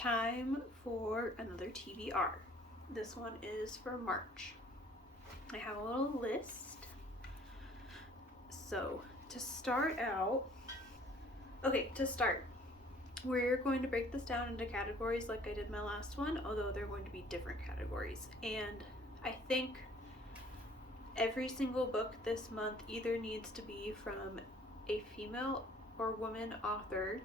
time for another TBR. This one is for March. I have a little list. So to start, we're going to break this down into categories like I did my last one, although they're going to be different categories. And I think every single book this month either needs to be from a female or woman author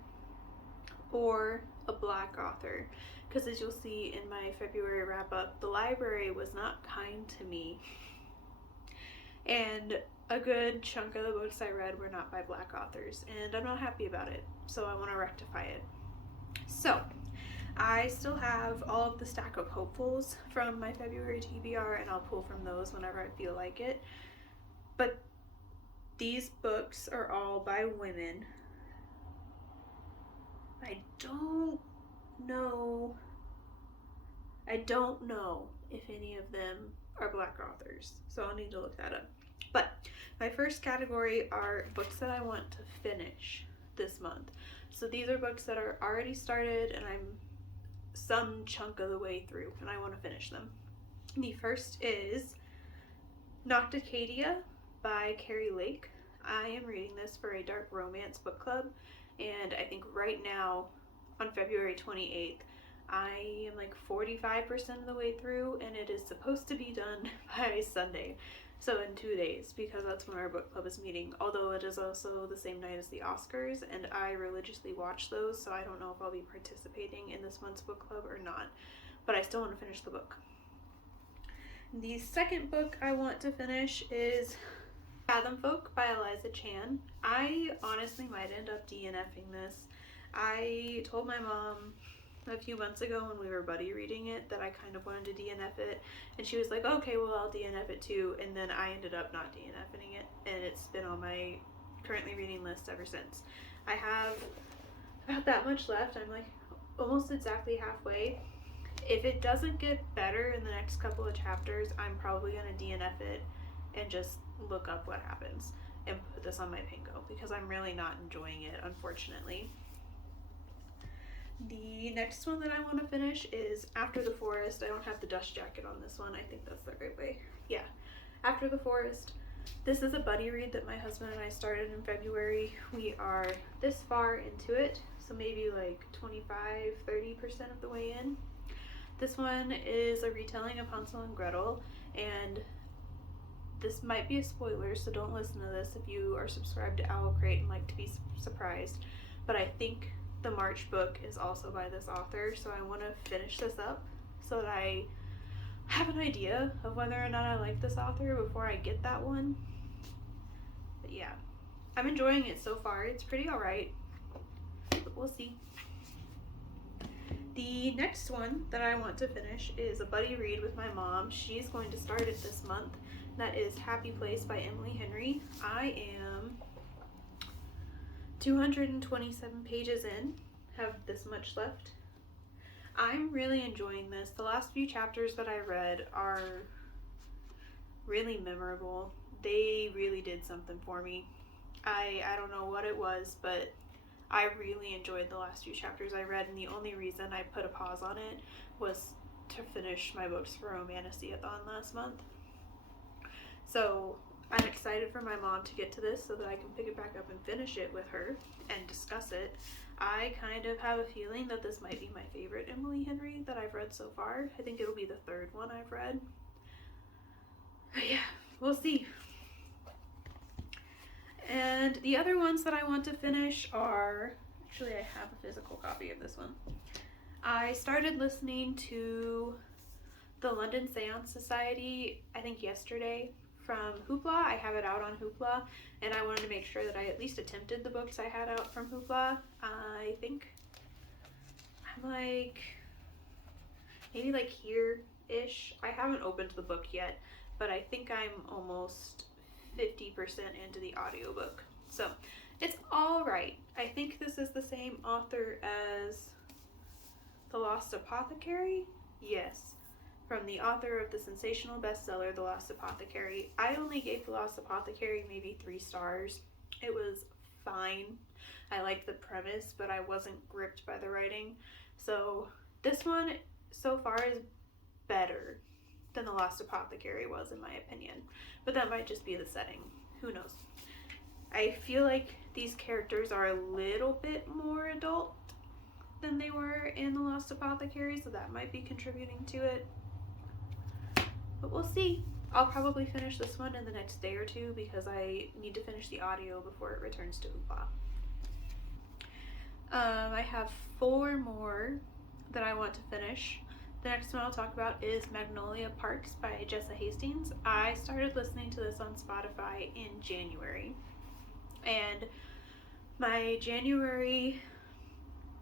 or a Black author, because as you'll see in my February wrap up, the library was not kind to me, and a good chunk of the books I read were not by Black authors, and I'm not happy about it, so I want to rectify it. So I still have all of the stack of hopefuls from my February TBR, and I'll pull from those whenever I feel like it, but these books are all by women. I don't know if any of them are Black authors, so I'll need to look that up. But my first category are books that I want to finish this month. So these are books that are already started and I'm some chunk of the way through and I want to finish them. The first is Nocticadia by Carrie Lake. I am reading this for a dark romance book club, and I think right now on February 28th I am like 45% of the way through, and it is supposed to be done by Sunday, so in 2 days, because that's when our book club is meeting, although it is also the same night as the Oscars and I religiously watch those, so I don't know if I'll be participating in this month's book club or not, but I still want to finish the book. The second book I want to finish is Fathom Folk by Eliza Chan. I honestly might end up DNFing this. I told my mom a few months ago when we were buddy reading it that I kind of wanted to DNF it, and she was like, okay, well, I'll DNF it too, and then I ended up not DNFing it, and it's been on my currently reading list ever since. I have about that much left. I'm like almost exactly halfway. If it doesn't get better in the next couple of chapters, I'm probably going to DNF it and just look up what happens and put this on my Pingo, because I'm really not enjoying it, unfortunately. The next one that I want to finish is After the Forest. I don't have the dust jacket on this one. I think that's the right way. Yeah, After the Forest. This is a buddy read that my husband and I started in February. We are this far into it, so maybe like 25-30% of the way in. This one is a retelling of Hansel and Gretel, and this might be a spoiler, so don't listen to this if you are subscribed to Owl Crate and like to be surprised, but I think the March book is also by this author, so I want to finish this up so that I have an idea of whether or not I like this author before I get that one. But yeah, I'm enjoying it so far. It's pretty alright, but we'll see. The next one that I want to finish is a buddy read with my mom. She's going to start it this month. That is Happy Place by Emily Henry. I am 227 pages in, have this much left. I'm really enjoying this. The last few chapters that I read are really memorable. They really did something for me. I don't know what it was, but I really enjoyed the last few chapters I read, and the only reason I put a pause on it was to finish my books for Romantasy-a-thon last month. So I'm excited for my mom to get to this so that I can pick it back up and finish it with her and discuss it. I kind of have a feeling that this might be my favorite Emily Henry that I've read so far. I think it'll be the third one I've read. But yeah, we'll see. And the other ones that I want to finish are, actually I have a physical copy of this one. I started listening to the London Seance Society, I think yesterday, from Hoopla. I have it out on Hoopla, and I wanted to make sure that I at least attempted the books I had out from Hoopla. I think I'm like, maybe like here-ish. I haven't opened the book yet, but I think I'm almost 50% into the audiobook. So it's alright. I think this is the same author as The Lost Apothecary? Yes. From the author of the sensational bestseller, The Lost Apothecary. I only gave The Lost Apothecary maybe 3 stars. It was fine. I liked the premise, but I wasn't gripped by the writing. So This one so far is better than The Lost Apothecary was, in my opinion. But that might just be the setting. Who knows? I feel like these characters are a little bit more adult than they were in The Lost Apothecary, so that might be contributing to it. But we'll see. I'll probably finish this one in the next day or two because I need to finish the audio before it returns to Hoopla. I have 4 more that I want to finish. The next one I'll talk about is Magnolia Parks by Jessa Hastings. I started listening to this on Spotify in January. And I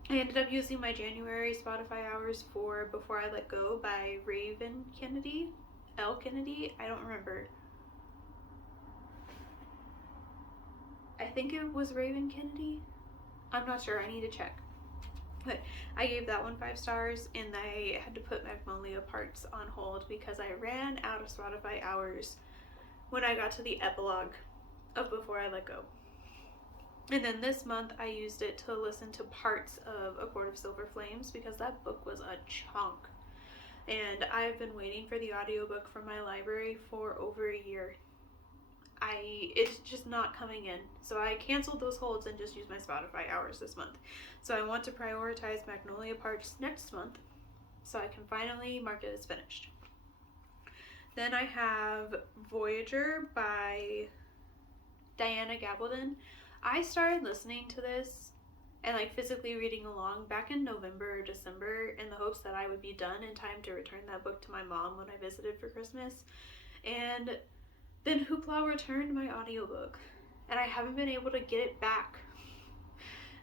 ended up using my January Spotify hours for Before I Let Go by Raven Kennedy. L. Kennedy? I don't remember. I think it was Raven Kennedy. I'm not sure. I need to check. But I gave that one 5 stars, and I had to put Magnolia Parks on hold because I ran out of Spotify hours when I got to the epilogue of Before I Let Go. And then this month I used it to listen to parts of A Court of Silver Flames because that book was a chunk. And I've been waiting for the audiobook from my library for over a year. It's just not coming in. So I canceled those holds and just used my Spotify hours this month. So I want to prioritize Magnolia Parks next month so I can finally mark it as finished. Then I have Voyager by Diana Gabaldon. I started listening to this and physically reading along back in November or December in the hopes that I would be done in time to return that book to my mom when I visited for Christmas. And then Hoopla returned my audiobook and I haven't been able to get it back.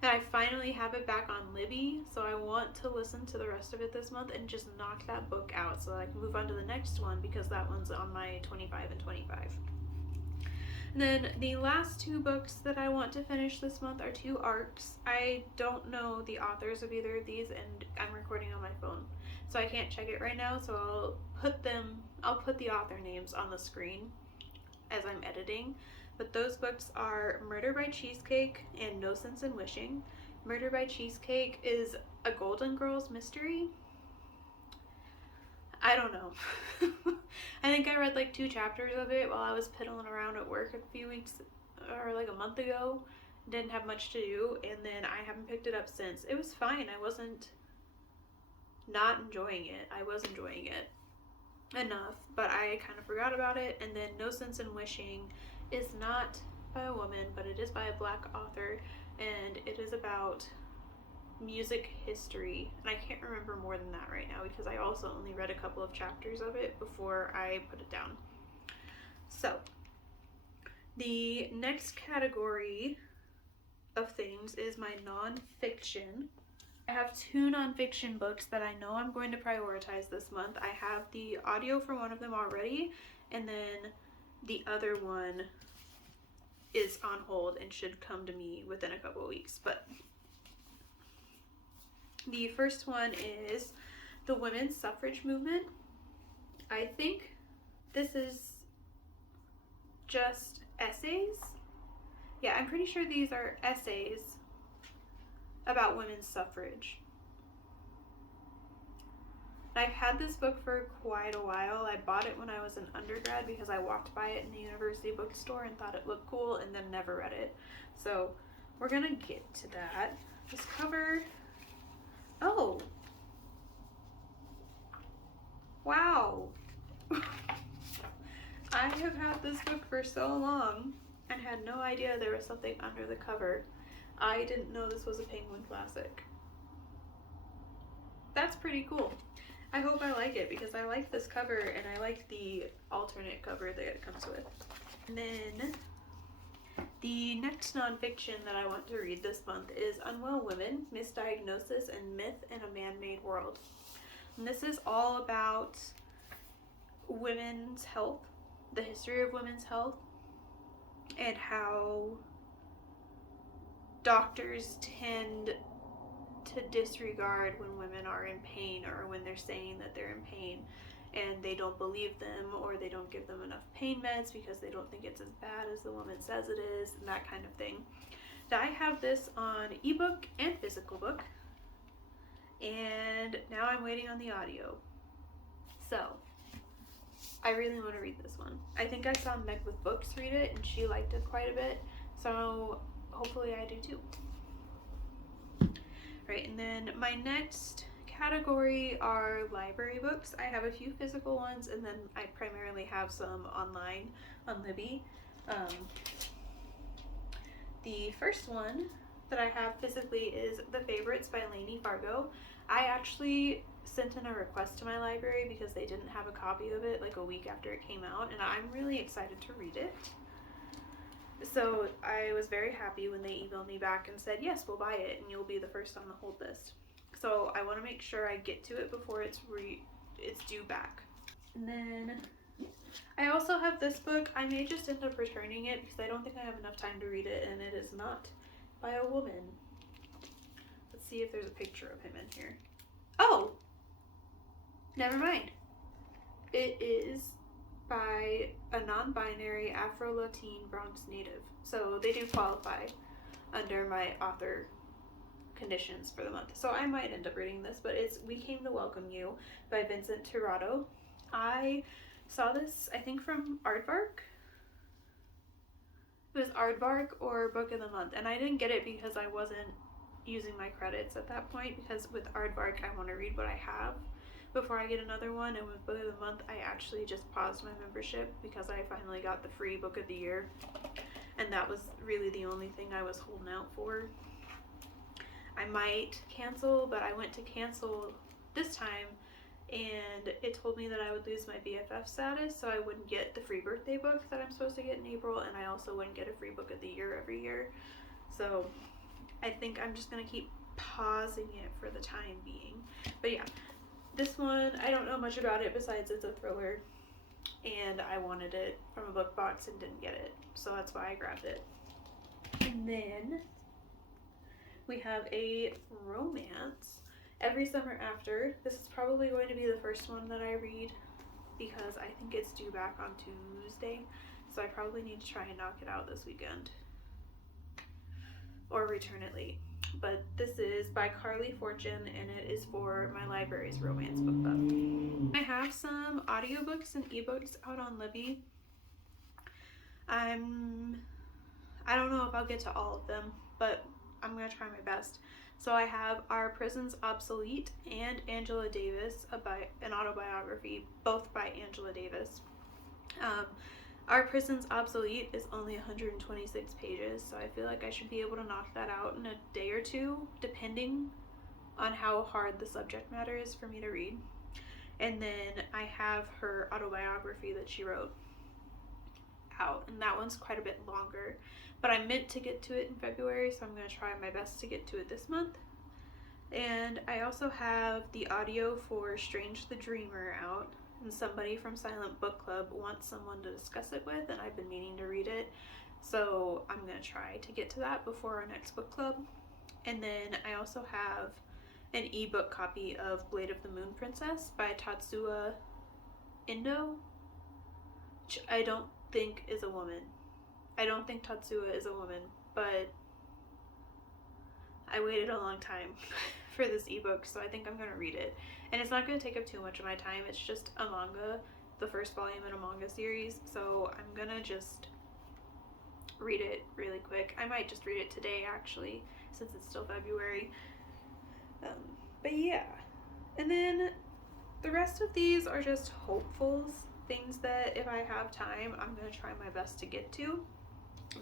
And I finally have it back on Libby, so I want to listen to the rest of it this month and just knock that book out so that I can move on to the next one because that one's on my 25 and 25. And then the last 2 books that I want to finish this month are 2 arcs. I don't know the authors of either of these, and I'm recording on my phone, so I can't check it right now, so I'll put the author names on the screen as I'm editing. But those books are Murder by Cheesecake and No Sense in Wishing. Murder by Cheesecake is a Golden Girls mystery. I don't know. I think I read 2 chapters of it while I was piddling around at work a few weeks or a month ago. Didn't have much to do, and then I haven't picked it up since. It was fine. I wasn't not enjoying it. I was enjoying it enough, but I kind of forgot about it. And then No Sense in Wishing is not by a woman, but it is by a Black author, and it is about music history, and I can't remember more than that right now because I also only read a couple of chapters of it before I put it down. So the next category of things is my nonfiction. I have 2 nonfiction books that I know I'm going to prioritize this month. I have the audio for one of them already, and then the other one is on hold and should come to me within a couple of weeks. But the first one is The Women's Suffrage Movement. I think this is just essays. Yeah, I'm pretty sure these are essays about women's suffrage. I've had this book for quite a while. I bought it when I was an undergrad because I walked by it in the university bookstore and thought it looked cool and then never read it. So we're gonna get to that. This cover... Oh! Wow! I have had this book for so long and had no idea there was something under the cover. I didn't know this was a Penguin classic. That's pretty cool. I hope I like it because I like this cover and I like the alternate cover that it comes with. And then the next nonfiction that I want to read this month is Unwell Women, Misdiagnosis and Myth in a Man-Made World. And this is all about women's health, the history of women's health, and how doctors tend to disregard when women are in pain or when they're saying that they're in pain, and they don't believe them or they don't give them enough pain meds because they don't think it's as bad as the woman says it is, and that kind of thing. Now, I have this on ebook and physical book, and and now I'm waiting on the audio. So, I really want to read this one. I think I saw Meg with Books read it, and she liked it quite a bit, so hopefully I do too. Right, and then my next category are library books. I have a few physical ones, and then I primarily have some online on Libby. The first one that I have physically is The Favorites by Lainey Fargo. I actually sent in a request to my library because they didn't have a copy of it like a week after it came out, and I'm really excited to read it. So I was very happy when they emailed me back and said, yes, we'll buy it and you'll be the first on the hold list. So I want to make sure I get to it before it's due back. And then I also have this book. I may just end up returning it because I don't think I have enough time to read it, and it is not by a woman. Let's see if there's a picture of him in here. Oh! Never mind. It is by a non-binary Afro-Latin Bronx native. So they do qualify under my author conditions for the month. So I might end up reading this, but it's We Came to Welcome You by Vincent Tirado. I saw this, I think, from Aardvark. It was Aardvark or Book of the Month, and I didn't get it because I wasn't using my credits at that point, because with Aardvark I want to read what I have before I get another one, and with Book of the Month I actually just paused my membership because I finally got the free Book of the Year, and that was really the only thing I was holding out for. I might cancel, but I went to cancel this time and it told me that I would lose my BFF status, so I wouldn't get the free birthday book that I'm supposed to get in April, and I also wouldn't get a free Book of the Year every year. So I think I'm just going to keep pausing it for the time being. But yeah, this one, I don't know much about it besides it's a thriller, and I wanted it from a book box and didn't get it, so that's why I grabbed it. And then we have a romance, Every Summer After. This is probably going to be the first one that I read because I think it's due back on Tuesday, so I probably need to try and knock it out this weekend or return it late. But this is by Carly Fortune, and it is for my library's romance book club. I have some audiobooks and ebooks out on Libby. I don't know if I'll get to all of them, but I'm going to try my best. So I have Our Prison's Obsolete and Angela Davis, an autobiography, both by Angela Davis. Our Prison's Obsolete is only 126 pages, so I feel like I should be able to knock that out in a day or two, depending on how hard the subject matter is for me to read. And then I have her autobiography that she wrote out, and that one's quite a bit longer, but I meant to get to it in February, so I'm going to try my best to get to it this month. And I also have the audio for Strange the Dreamer out, and somebody from Silent Book Club wants someone to discuss it with, and I've been meaning to read it, so I'm going to try to get to that before our next book club. And then I also have an ebook copy of Blade of the Moon Princess by Tatsuya Endo, which I don't think is a woman. I don't think Tatsuya is a woman, but I waited a long time for this ebook, so I think I'm going to read it. And it's not going to take up too much of my time. It's just a manga, the first volume in a manga series, so I'm going to just read it really quick. I might just read it today, actually, since it's still February. But yeah. And then the rest of these are just hopefuls, things that if I have time, I'm going to try my best to get to.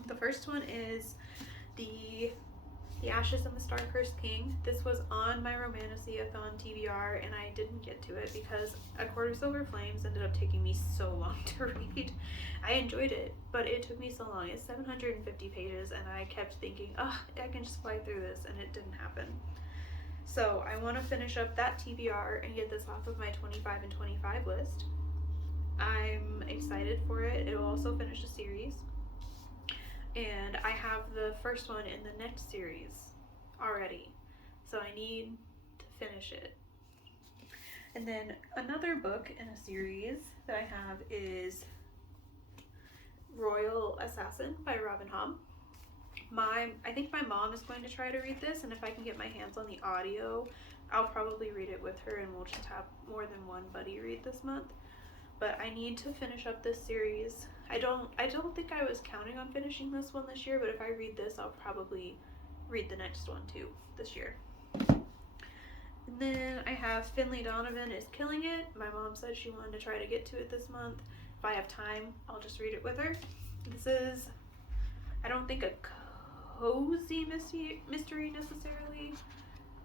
The first one is The Ashes and the Star-Cursed King. This was on my Romantasy-a-thon TBR, and I didn't get to it because A Court of Silver Flames ended up taking me so long to read. I enjoyed it, but it took me so long. It's 750 pages, and I kept thinking, oh, I can just fly through this, and it didn't happen. So I want to finish up that TBR and get this off of my 25 and 25 list. I'm excited for it. It will also finish a series. And I have the first one in the next series already, so I need to finish it. And then another book in a series that I have is Royal Assassin by Robin Hobb. I think my mom is going to try to read this, and if I can get my hands on the audio I'll probably read it with her, and we'll just have more than one buddy read this month. But I need to finish up this series. I don't think I was counting on finishing this one this year, but if I read this, I'll probably read the next one too this year. And then I have Finley Donovan is Killing It. My mom said she wanted to try to get to it this month. If I have time, I'll just read it with her. This is, I don't think a cozy mystery necessarily.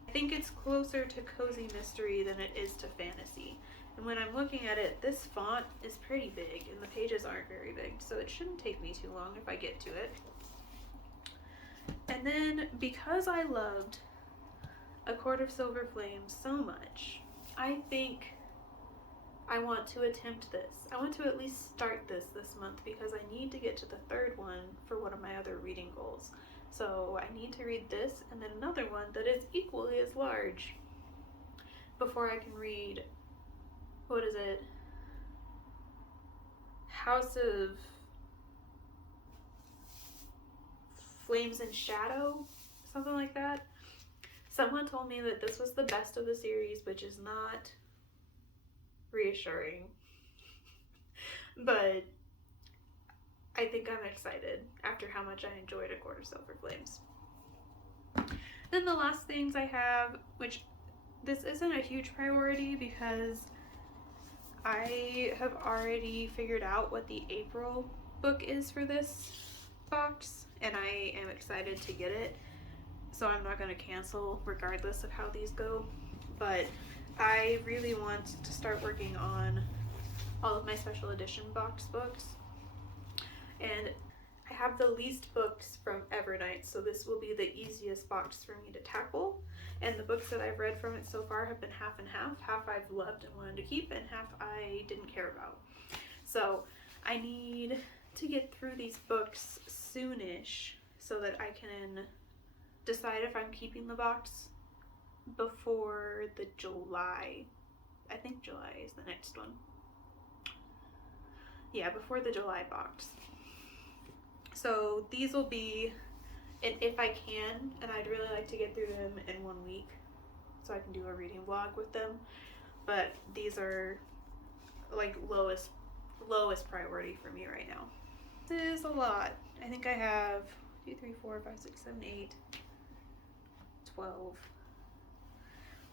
I think it's closer to cozy mystery than it is to fantasy. And when I'm looking at it, this font is pretty big and the pages aren't very big, so it shouldn't take me too long if I get to it. And then because I loved A Court of Silver Flames so much, I think I want to attempt this. I want to at least start this month because I need to get to the third one for one of my other reading goals. So I need to read this and then another one that is equally as large before I can read, what is it? House of Flames and Shadow? Something like that. Someone told me that this was the best of the series, which is not reassuring. But I think I'm excited after how much I enjoyed A Court of Silver Flames. Then the last things I have, which this isn't a huge priority because I have already figured out what the April book is for this box, and I am excited to get it. So I'm not going to cancel regardless of how these go. But I really want to start working on all of my special edition box books. And I have the least books from Evernight, so this will be the easiest box for me to tackle. And the books that I've read from it so far have been half and half. Half I've loved and wanted to keep, and half I didn't care about. So I need to get through these books soonish so that I can decide if I'm keeping the box before the July. I think July is the next one. Yeah, before the July box. So these will be, and if I can, and I'd really like to get through them in 1 week so I can do a reading vlog with them, but these are like lowest priority for me right now. This is a lot. I think I have 2, 3, 4, 5, 6, 7, 8, 12.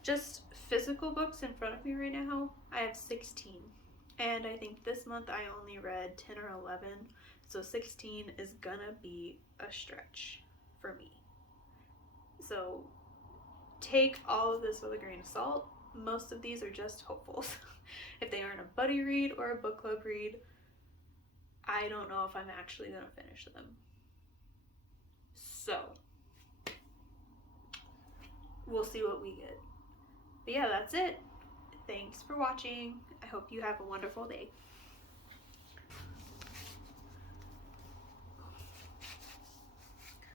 Just physical books in front of me right now, I have 16. And I think this month I only read 10 or 11. So 16 is gonna be a stretch for me. So take all of this with a grain of salt. Most of these are just hopefuls. If they aren't a buddy read or a book club read, I don't know if I'm actually gonna finish them. So we'll see what we get. But yeah, that's it. Thanks for watching. I hope you have a wonderful day.